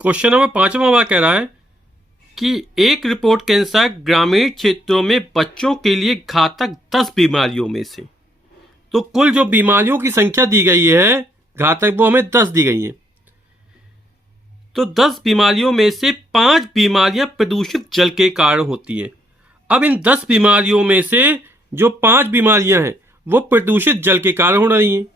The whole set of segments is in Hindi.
क्वेश्चन नंबर 5वां हमारा कह रहा है कि एक रिपोर्ट के अनुसार ग्रामीण क्षेत्रों में बच्चों के लिए घातक 10 बीमारियों में से, तो कुल जो बीमारियों की संख्या दी गई है घातक, वो हमें 10 दी गई है। तो 10 बीमारियों में से 5 बीमारियां प्रदूषित जल के कारण होती हैं। अब इन 10 बीमारियों में से जो 5 बीमारियां हैं वो प्रदूषित जल के कारण हो रही हैं।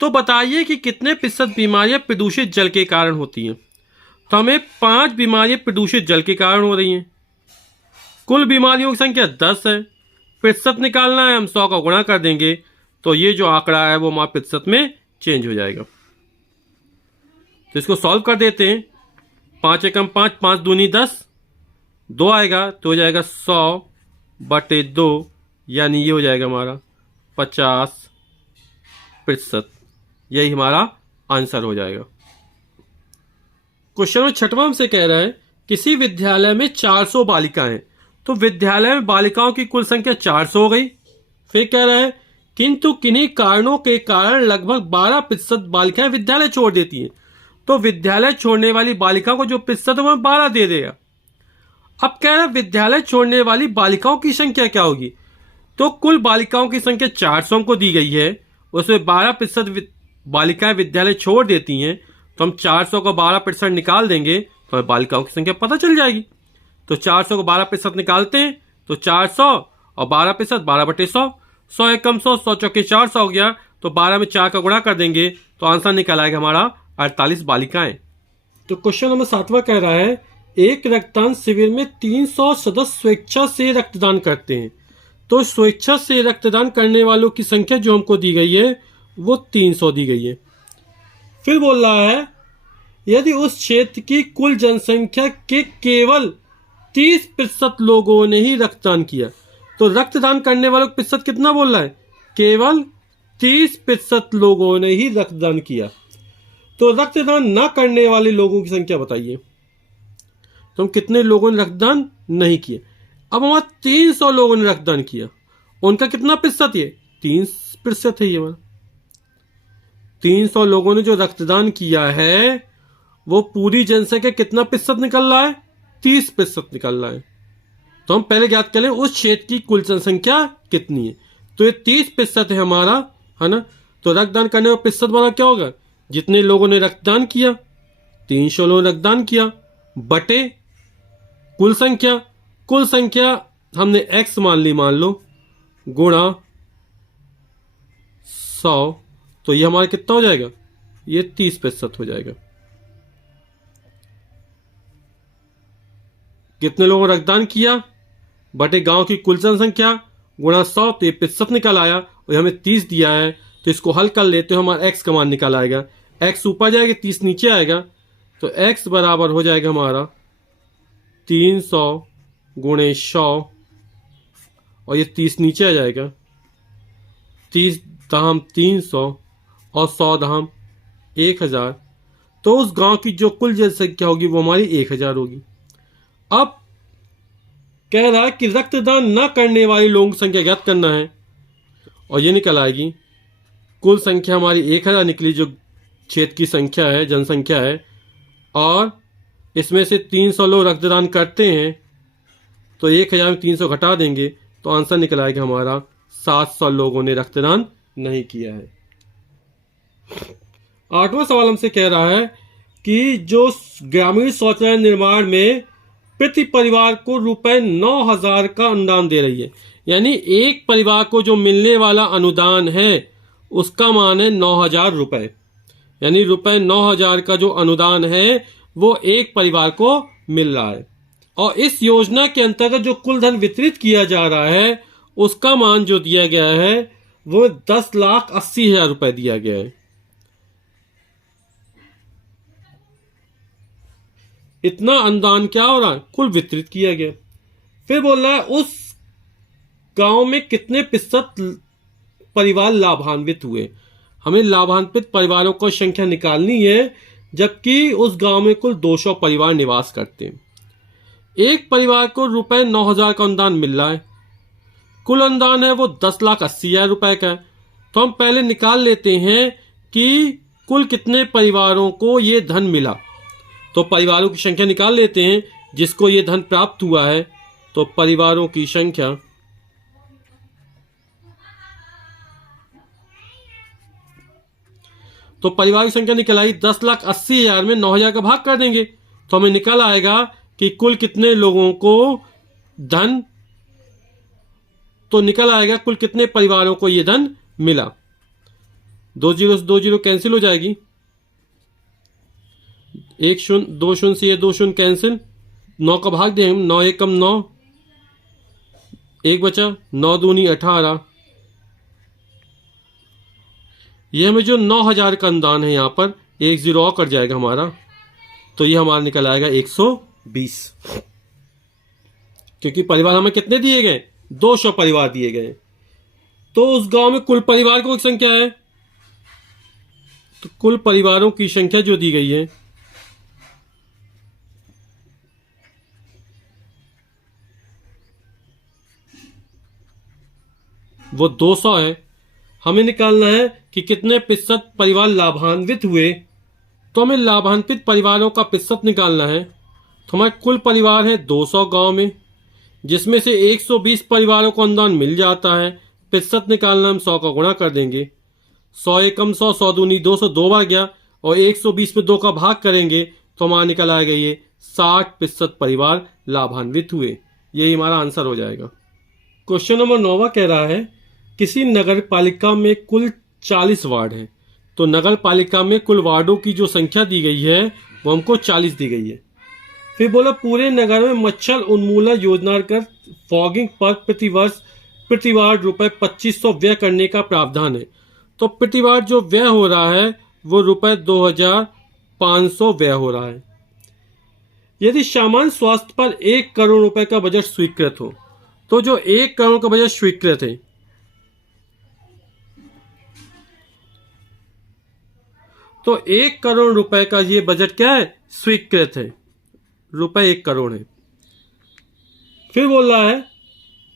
तो बताइए कि कितने प्रतिशत बीमारियां प्रदूषित जल के कारण होती हैं। तो हमें 5 बीमारियां प्रदूषित जल के कारण हो रही हैं। कुल बीमारियों की संख्या 10 है। प्रतिशत निकालना है, हम 100 का गुणा कर देंगे तो ये जो आंकड़ा है वो हमारा प्रतिशत में चेंज हो जाएगा। तो इसको सॉल्व कर देते हैं। 5 एकम 5, 5 दूनी 10, 2 आएगा तो हो जाएगा 100/2, यानी ये हो जाएगा हमारा 50%। यही हमारा आंसर हो जाएगा। क्वेश्चन नंबर 6वां हमसे कह रहा है किसी विद्यालय में 400 बालिकाएं हैं, तो विद्यालय में बालिकाओं की कुल संख्या 400 हो गई। फिर कह रहा है किंतु किन्हीं कारणों के कारण लगभग 12% बालिकाएं विद्यालय छोड़ देती हैं, तो विद्यालय छोड़ने वाली बालिकाओं को जो प्रतिशत है वह 12 दे देगा। अब कह रहा है विद्यालय छोड़ने वाली बालिकाओं की संख्या क्या होगी। तो कुल बालिकाओं की संख्या 400 हमको दी गई है, उसमें 12% बालिकाएं विद्यालय छोड़ देती हैं, तो हम 400 का 12% निकाल देंगे तो हमें बालिकाओं की संख्या पता चल जाएगी। तो 400 को 12% निकालते हैं तो 400 और 12%, 12/100, 100 एकम 100, 100 चौके 400 हो गया। तो 12 में 4 का गुणा कर देंगे तो आंसर निकल आएगा हमारा 48 बालिकाएं। तो क्वेश्चन नंबर 7वां कह रहा है एक रक्तदान शिविर में 300 सदस्य स्वेच्छा से रक्तदान करते हैं, तो स्वेच्छा से रक्तदान करने वालों की संख्या जो हमको दी गई है वो 300 दी गई है। फिर बोल रहा है यदि उस क्षेत्र की कुल जनसंख्या के केवल 30% लोगों ने ही रक्तदान किया, तो रक्तदान करने वालों का प्रतिशत कितना बोल रहा है, केवल 30% लोगों ने ही रक्तदान किया। तो रक्तदान न करने वाले लोगों की संख्या बताइए। तो हम कितने लोगों ने रक्तदान नहीं किया। अब हमारा 300 लोगों ने रक्तदान किया, उनका कितना प्रतिशत है, 30% है। ये हमारा 300 लोगों ने जो रक्तदान किया है वो पूरी जनसंख्या कितना प्रतिशत निकल रहा है, 30% निकल रहा है। तो हम पहले ज्ञात करें उस क्षेत्र की कुल जनसंख्या कितनी है। तो ये 30% है हमारा, है ना। तो रक्तदान करने का प्रतिशत वाला क्या होगा, जितने लोगों ने रक्तदान किया, 300 लोगों ने रक्तदान किया बटे कुल संख्या। कुल संख्या हमने x मान ली, मान लो, गुणा 100, तो ये हमारा कितना हो जाएगा, ये 30% हो जाएगा। कितने लोगों ने रक्तदान किया बटे गांव की कुल जनसंख्या गुणा 100, तो ये प्रतिशत निकल आया और हमें 30 दिया है। तो इसको हल कर लेते हो, हमारा x का मान निकल आएगा। x ऊपर जाएगा, 30 नीचे आएगा, तो x बराबर हो जाएगा हमारा 300 गुणे 100, और ये 30 नीचे आ जाएगा, 30 दहम 300 और 100 दहम 1000। तो उस गांव की जो कुल जनसंख्या होगी वो हमारी 1000 होगी। अब कह रहा है कि रक्तदान न करने वाले लोगों की संख्या ज्ञात करना है, और ये निकल आएगी कुल संख्या हमारी 1000 निकली, जो क्षेत्र की संख्या है, जनसंख्या है, और इसमें से 300 लोग रक्तदान करते हैं, तो 1000 में 300 घटा देंगे तो आंसर निकल आएगा हमारा 700 लोगों ने रक्तदान नहीं किया है। 8वां सवाल हमसे कह रहा है कि जो ग्रामीण शौचालय निर्माण में प्रति परिवार को ₹9,000 का अनुदान दे रही है, यानी एक परिवार को जो मिलने वाला अनुदान है उसका मान है 9,000 रुपए, यानी ₹9,000 का जो अनुदान है वो एक परिवार को मिल रहा है। और इस योजना के अंतर्गत जो कुल धन वितरित किया जा रहा है उसका मान जो दिया गया है वो 10,80,000 रुपए दिया गया है। इतना अनुदान क्या हो रहा है, कुल वितरित किया गया। फिर बोल रहा है उस गांव में कितने प्रतिशत परिवार लाभान्वित हुए। हमें लाभान्वित परिवारों की संख्या निकालनी है, जबकि उस गांव में कुल 200 परिवार निवास करते हैं। एक परिवार को ₹9,000 का अनुदान मिल रहा है, कुल अनुदान है वो 10,80,000 रुपए का है। तो हम पहले निकाल लेते हैं कि कुल कितने परिवारों को ये धन मिला। तो परिवारों की संख्या निकाल लेते हैं जिसको ये धन प्राप्त हुआ है। तो परिवारों की संख्या निकल आई 10,80,000 में 9,000 का भाग कर देंगे तो हमें निकल आएगा कि कुल कितने लोगों को धन, तो निकल आएगा कुल कितने परिवारों को यह धन मिला। 2 जीरो से 2 जीरो कैंसिल हो जाएगी, 1 शून्य 2 शून्य से ये 2 शून्य कैंसिल, 9 का भाग दें 9 एक कम 9, 1 बचा, 9 दूनी 18। ये हमें जो 9,000 का अनुदान है यहाँ पर 1 जीरो और कट जाएगा हमारा, तो ये हमारा निकल आएगा 120, क्योंकि परिवार हमें कितने दिए गए, 200 परिवार दिए गए। तो उस गांव में कुल परिवार की संख्या है, तो कुल परिवारों की संख्या जो दी गई है वो 200 है। हमें निकालना है कि कितने प्रतिशत परिवार लाभान्वित हुए, तो हमें लाभान्वित परिवारों का प्रतिशत निकालना है। तो हमारे कुल परिवार है 200 गांव में, जिसमें से 120 परिवारों को अनुदान मिल जाता है। प्रतिशत निकालना, हम 100 का गुणा कर देंगे, 100 एकम 100, 100 दूनी 200, 2 बार गया, और 120 में 2 का भाग करेंगे तो हमारा निकल आएगा ये 60% परिवार लाभान्वित हुए। यही हमारा आंसर हो जाएगा। क्वेश्चन नंबर 9 कह रहा है किसी नगर पालिका में कुल 40 वार्ड है, तो नगर पालिका में कुल वार्डों की जो संख्या दी गई है वो हमको 40 दी गई है। फिर बोला पूरे नगर में मच्छर उन्मूलन योजना कर फॉगिंग पर प्रति वार्ड रुपए 2500 व्यय करने का प्रावधान है। तो प्रति वार्ड जो व्यय हो रहा है वो रुपए 2,500 व्यय हो रहा है। यदि सामान्य स्वास्थ्य पर 1 करोड़ रुपए का बजट स्वीकृत हो, तो जो 1 करोड़ का बजट स्वीकृत है, तो 1 करोड़ रुपए का ये बजट क्या है, स्वीकृत है, रुपए 1 करोड़ है। फिर बोल रहा है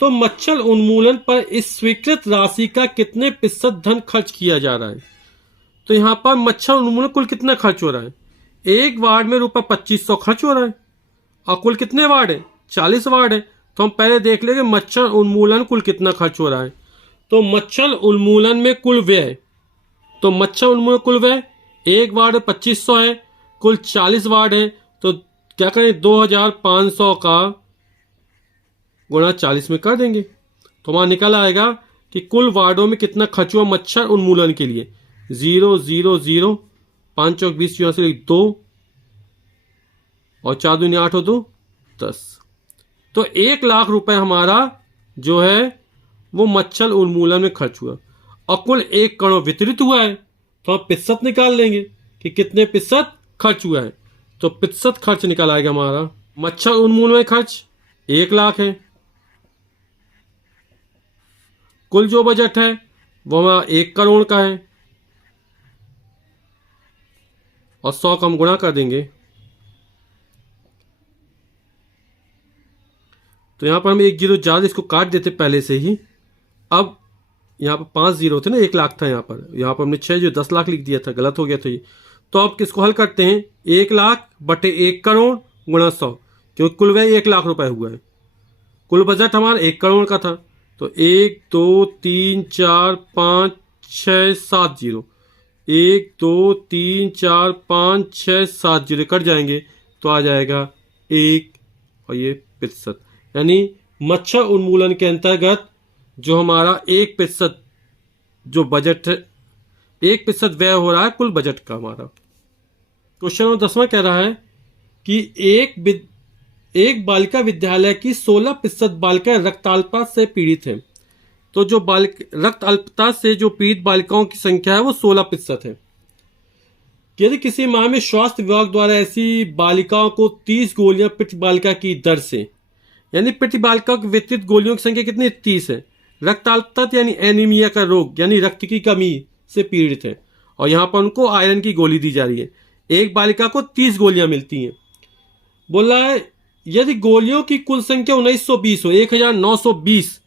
तो मच्छर उन्मूलन पर इस स्वीकृत राशि का कितने प्रतिशत धन खर्च किया जा रहा है। तो यहां पर मच्छर उन्मूलन कुल कितना खर्च हो रहा है, एक वार्ड में रुपए 2500 खर्च हो रहा है, और कुल कितने वार्ड है, 40 वार्ड है। तो हम पहले देख लेंगे मच्छर उन्मूलन कुल कितना खर्च हो रहा है। तो मच्छर उन्मूलन में कुल व्यय, तो मच्छर उन्मूलन कुल व्यय एक वार्ड 2500 है, कुल 40 वार्ड है, तो क्या करें 2,500 का गुणा 40 में कर देंगे तो वहां निकल आएगा कि कुल वार्डों में कितना खर्च हुआ मच्छर उन्मूलन के लिए। 0 0 0 5 चौक 20 से 2 और 4 दूनी 8 और 2 10। तो 1 लाख रुपए हमारा जो है वो मच्छर उन्मूलन में खर्च हुआ, और कुल 1 करोड़ वितरित हुआ है। तो हम प्रतिशत निकाल लेंगे कि कितने प्रतिशत खर्च हुआ है। तो प्रतिशत खर्च निकल आएगा हमारा, मच्छर उन्मूलन में खर्च 1 लाख है, कुल जो बजट है वो हमारा 1 करोड़ का है, और 100 का हम गुणा कर देंगे। तो यहां पर हम 1 जीरो ज्यादा इसको काट देते पहले से ही। अब यहाँ पर 5 जीरो थे ना, 1 लाख था यहाँ पर हमने 6 जो 10 लाख लिख दिया था, गलत हो गया था ये। तो अब किसको हल करते हैं, 1 लाख बटे 1 करोड़ गुणा 100, क्योंकि कुल व्यय 1 लाख रुपए हुआ है, कुल बजट हमारा 1 करोड़ का था। तो 1 2 3 4 5 6 7 जीरो, 1 2 3 4 5 6 7 जीरो कट जाएंगे तो आ जाएगा 1, और ये प्रतिशत, यानी मच्छर उन्मूलन के अंतर्गत जो हमारा 1% जो बजट है, 1% व्यय हो रहा है कुल बजट का हमारा। क्वेश्चन नंबर 10 कह रहा है कि एक बालिका विद्यालय की 16% बालिकाएं रक्त अल्पता से पीड़ित हैं। तो जो रक्त अल्पता से जो पीड़ित बालिकाओं की संख्या है वो 16% है। यदि किसी माह में स्वास्थ्य विभाग द्वारा ऐसी बालिकाओं को 30 गोलियां प्रति बालिका की दर से, यानी प्रति बालिका की वितरित गोलियों की संख्या कितनी 30 है। रक्त अल्पता यानी एनीमिया का रोग यानी रक्त की कमी से पीड़ित है, और यहां पर उनको आयरन की गोली दी जा रही है। एक बालिका को 30 गोलियां मिलती हैं। बोला है यदि गोलियों की कुल संख्या 1920 हो, 1920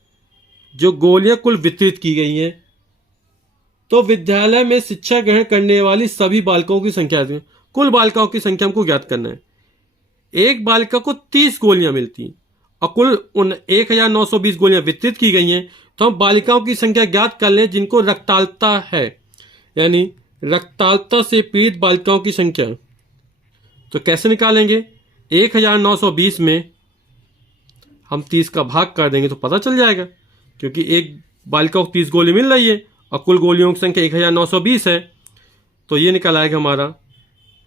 जो गोलियां कुल वितरित की गई हैं, तो विद्यालय में शिक्षा ग्रहण करने वाली सभी बालिकाओं की संख्या, कुल बालिकाओं की संख्या हमको ज्ञात करना है। एक बालिका को 30 गोलियां मिलती हैं और कुल 1920 गोलियां वितरित की गई हैं। तो हम बालिकाओं की संख्या ज्ञात कर लें जिनको रक्ताल्पता है, यानी रक्ताल्पता से पीड़ित बालिकाओं की संख्या। तो कैसे निकालेंगे? 1920 में हम 30 का भाग कर देंगे तो पता चल जाएगा, क्योंकि एक बालिका को 30 गोली मिल रही है और कुल गोलियों की संख्या 1920 है। तो ये निकल आएगा हमारा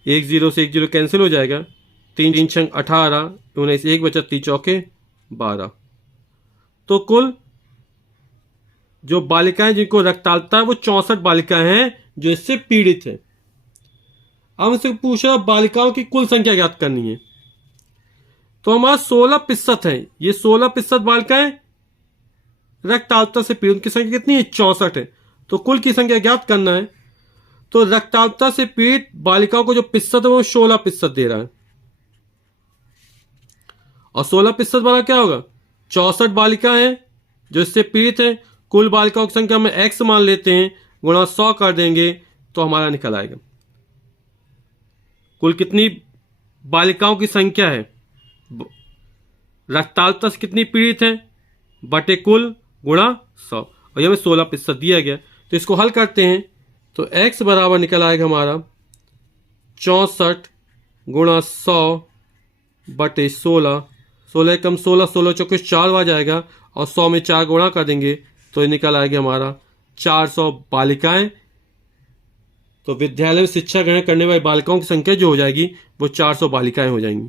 10 से 10 कैंसिल हो जाएगा, 3 छंग 18, 19 1 बचा 3 चौके 12। तो कुल जो बालिकाएं जिनको रक्ताल्पता है वो 64 बालिकाएं हैं जो इससे पीड़ित है। अब हमसे पूछा बालिकाओं की कुल संख्या ज्ञात करनी है। तो हमारा 16% है, ये 16% बालिकाएं रक्ताल्पता से पीड़ित, की संख्या कितनी है? 64 है। तो कुल की संख्या ज्ञात करना है। तो रक्ताल्पता से पीड़ित बालिकाओं को जो प्रतिशत है वो 16% दे रहा है, और 16% वाला क्या होगा? 64 बालिकाएं हैं जो इससे पीड़ित है। कुल बालिकाओं की संख्या में x मान लेते हैं, गुणा 100 कर देंगे तो हमारा निकल आएगा कुल कितनी बालिकाओं की संख्या है, रक्ताल्पता से कितनी पीड़ित है बटे कुल गुणा 100, और ये हमें 16% दिया गया। तो इसको हल करते हैं तो x बराबर निकल आएगा हमारा 64 गुणा 100 बटे 16, 16 कम 16, 16 चौके 4 आ जाएगा, और 100 में 4 गुणा कर देंगे तो ये निकल आएगा हमारा 400 बालिकाएं। तो विद्यालय में शिक्षा ग्रहण करने वाली बालिकाओं की संख्या जो हो जाएगी वो 400 बालिकाएं हो जाएंगी।